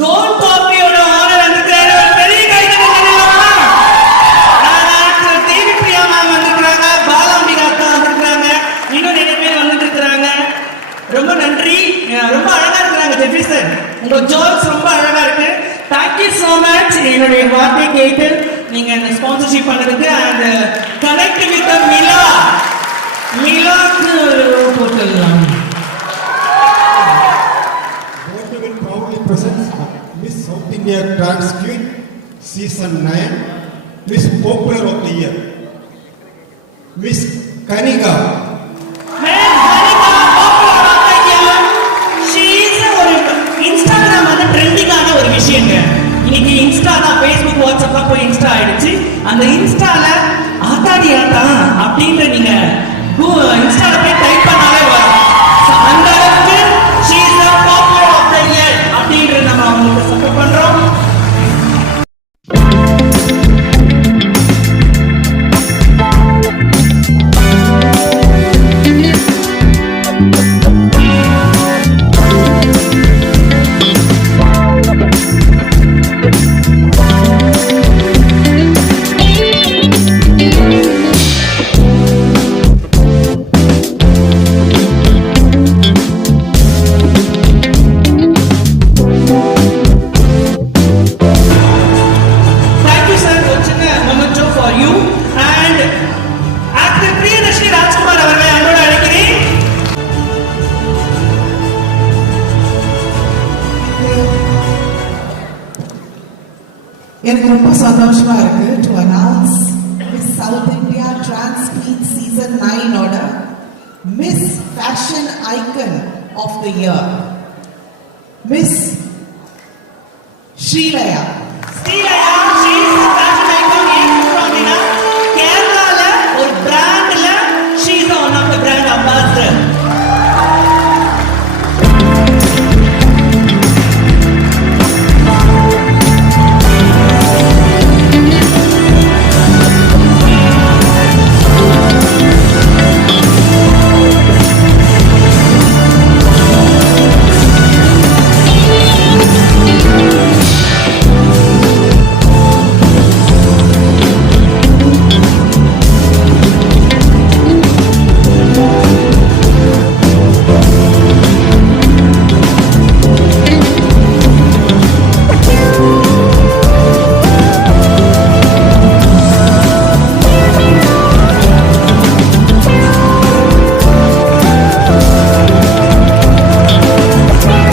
கோல்ட் காப்பியோட ஓனர் வந்திருக்காரு. பெரிய கைதட்டல் பண்ணலாமா? ஆக்டர் தேவிப்பிரியா மேம் வந்திருக்காங்க, பாலாம்பிகா அக்கா வந்திருக்காங்க, இன்னும் நிறைய பேர் வந்துட்டு இருக்காங்க. ரொம்ப நன்றி. ரொம்ப அழகா இருக்கிறாங்க ஜெஃப்ரி சார். உங்க ஜோக்ஸ் ரொம்ப அழகா இருக்கு. Thank you so much. என்னுடைய வார்த்தை கேட்டு நீங்க இந்த ஸ்பான்சர்ஷிப் பண்ணதுக்கு. அண்ட் கனெக்ட் வித் மிலா. மிலாக்கு போட்டுடலாம். Proudly presents Miss South India Trans Queen Season 9, Miss Popular of the Year, Miss Kanika. Instagram வந்து ட்ரெண்டிங்கான ஒரு விஷயங்க. இன்னைக்கு இன்ஸ்டா தான், ஃபேஸ்புக் வாட்ஸ்அப்லாம் போய் இன்ஸ்டா ஆயிடுச்சு. அந்த இன்ஸ்டால ஆத்தாடி ஆத்தா அப்படின்ற நீங்க இன்ஸ்டால போய் டைப் பண்ணாலே வரும். அந்த அளவுக்கு she is the popular of the year அப்படின்ற நம்ம அவங்களுக்கு சப்போர்ட் பண்றோம். எனக்கு ரொம்ப சந்தோஷமா இருக்கு to announce Miss South India trans queen season 9 ஓட Miss fashion icon of the year Miss Srilaya. Srilaya, she is the